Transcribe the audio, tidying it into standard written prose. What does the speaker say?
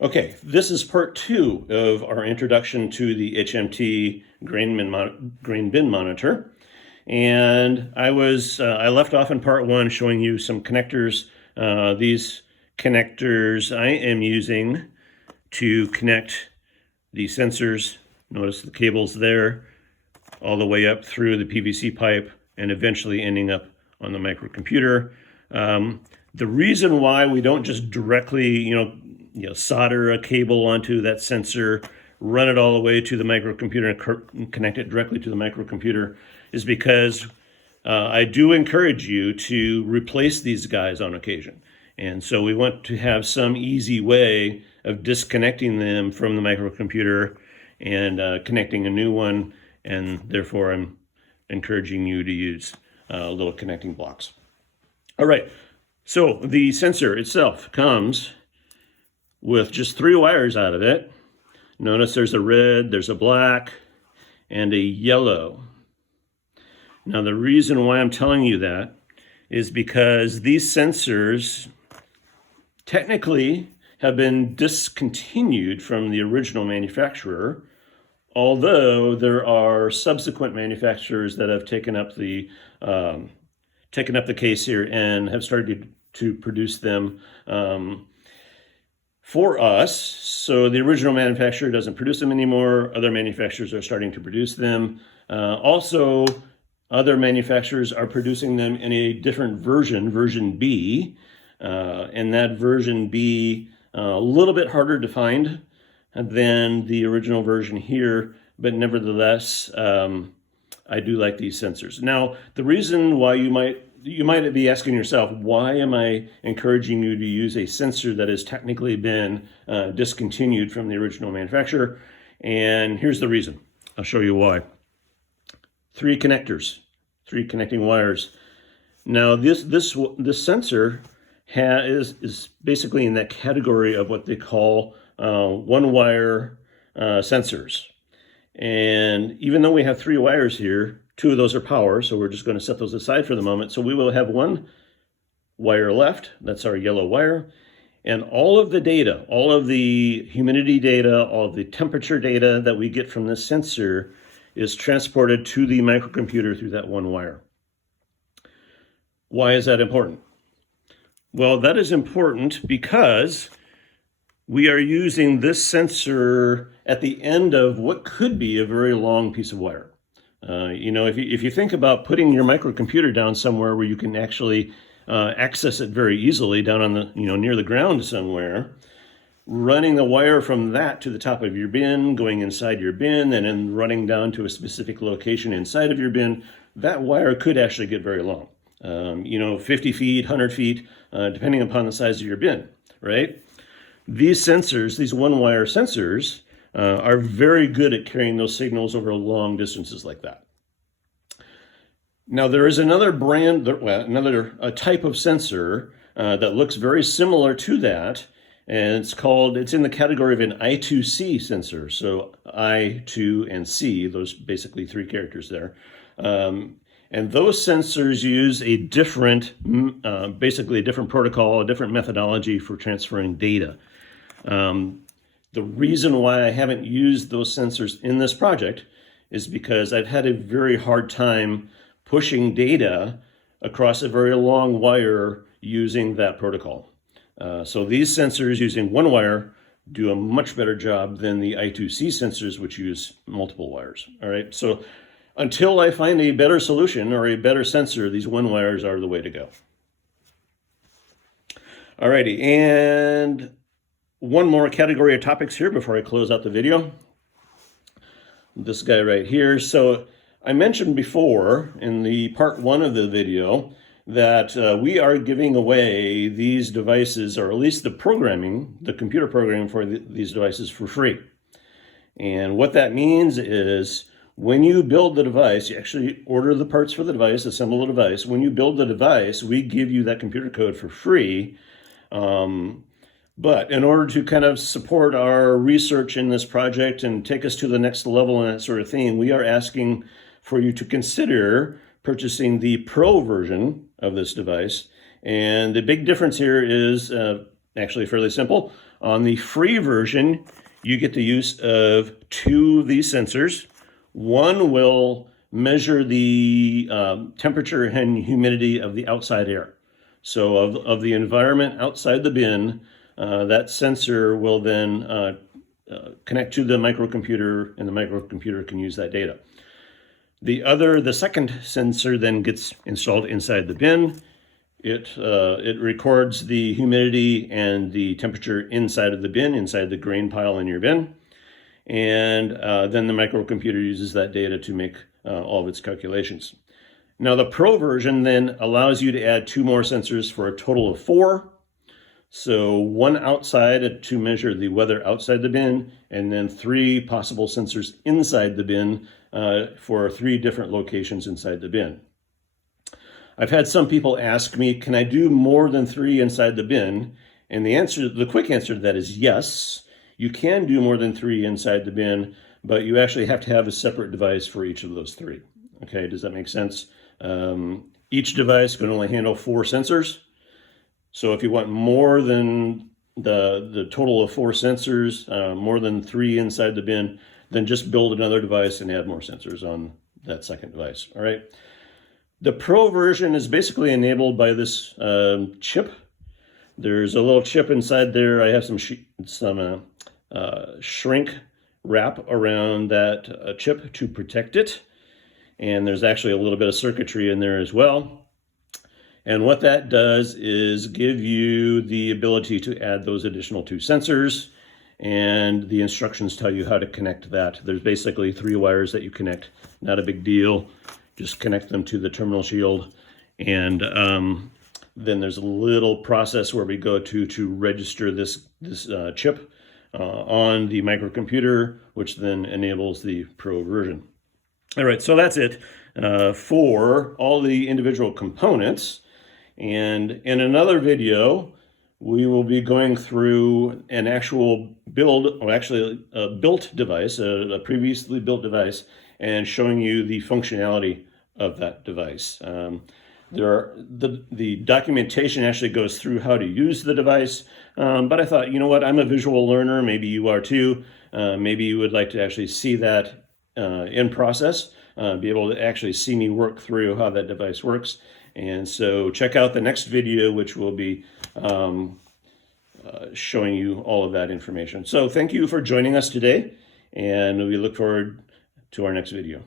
Okay, this is part 2 of our introduction to the HMT grain bin monitor. And I left off in part 1 showing you some connectors. These connectors I am using to connect the sensors. Notice the cables there, all the way up through the PVC pipe and eventually ending up on the microcomputer. The reason why we don't just directly, solder a cable onto that sensor, run it all the way to the microcomputer and connect it directly to the microcomputer is because I do encourage you to replace these guys on occasion. And so we want to have some easy way of disconnecting them from the microcomputer and connecting a new one. And therefore, I'm encouraging you to use little connecting blocks. All right, so the sensor itself comes with just 3 wires out of it. Notice there's a red, there's a black, and a yellow. Now the reason why I'm telling you that is because these sensors technically have been discontinued from the original manufacturer, although there are subsequent manufacturers that have taken up the case here and have started to produce them for us. So the original manufacturer doesn't produce them anymore. Other manufacturers are starting to produce them. Also, other manufacturers are producing them in a different version, version B. And that version B, a little bit harder to find than the original version here, but nevertheless, I do like these sensors. Now, the reason why you might be asking yourself, why am I encouraging you to use a sensor that has technically been discontinued from the original manufacturer? And here's the reason. I'll show you why. 3 connectors, 3 connecting wires. Now, this sensor is basically in that category of what they call one-wire sensors. And even though we have 3 wires here, 2 of those are power, so we're just going to set those aside for the moment. So we will have 1 wire left. That's our yellow wire. And all of the data, all of the humidity data, all of the temperature data that we get from this sensor is transported to the microcomputer through that 1 wire. Why is that important? Well, that is important because we are using this sensor at the end of what could be a very long piece of wire. If you think about putting your microcomputer down somewhere where you can actually access it very easily, down on the, near the ground somewhere, running the wire from that to the top of your bin, going inside your bin, and then running down to a specific location inside of your bin, that wire could actually get very long. 50 feet, 100 feet, depending upon the size of your bin, right? These sensors, these one-wire sensors, are very good at carrying those signals over long distances like that. Now, there is another a type of sensor that looks very similar to that, and it's in the category of an I2C sensor. So I, 2, and C, those basically 3 characters there. And those sensors use a different, basically a different protocol, a different methodology for transferring data. The reason why I haven't used those sensors in this project is because I've had a very hard time pushing data across a very long wire using that protocol. So these sensors using 1 wire do a much better job than the I2C sensors, which use multiple wires. All right, so until I find a better solution or a better sensor, these 1 wires are the way to go. All righty, and one more category of topics here before I close out the video. This guy right here. So I mentioned before in the part 1 of the video that we are giving away these devices, or at least the computer programming for these devices for free. And what that means is when you build the device, you actually order the parts for the device, assemble the device. When you build the device, we give you that computer code for free. But in order to kind of support our research in this project and take us to the next level and that sort of thing, we are asking for you to consider purchasing the Pro version of this device. And the big difference here is actually fairly simple. On the free version, you get the use of 2 of these sensors. One will measure the temperature and humidity of the outside air. So of the environment outside the bin, that sensor will then connect to the microcomputer, and the microcomputer can use that data. The second sensor then gets installed inside the bin. It records the humidity and the temperature inside of the bin, inside the grain pile in your bin. And then the microcomputer uses that data to make all of its calculations. Now the Pro version then allows you to add 2 more sensors for a total of 4. So 1 outside to measure the weather outside the bin, and then 3 possible sensors inside the bin for 3 different locations inside the bin. I've had some people ask me, can I do more than 3 inside the bin? And the quick answer to that is yes. You can do more than 3 inside the bin, but you actually have to have a separate device for each of those 3. Okay, does that make sense? Each device can only handle 4 sensors. So if you want more than the total of 4 sensors, more than 3 inside the bin, then just build another device and add more sensors on that second device. All right. The Pro version is basically enabled by this chip. There's a little chip inside there. I have some shrink wrap around that chip to protect it. And there's actually a little bit of circuitry in there as well. And what that does is give you the ability to add those additional 2 sensors, and the instructions tell you how to connect that. There's basically 3 wires that you connect, not a big deal. Just connect them to the terminal shield, and then there's a little process where we go to register this chip on the microcomputer, which then enables the Pro version. All right, so that's it for all the individual components. And in another video, we will be going through an actual build, or actually a built device, a previously built device, and showing you the functionality of that device. The documentation actually goes through how to use the device, but I thought, you know what, I'm a visual learner, maybe you are too. Maybe you would like to actually see that in process, be able to actually see me work through how that device works. And so check out the next video, which will be showing you all of that information. So thank you for joining us today, and we look forward to our next video.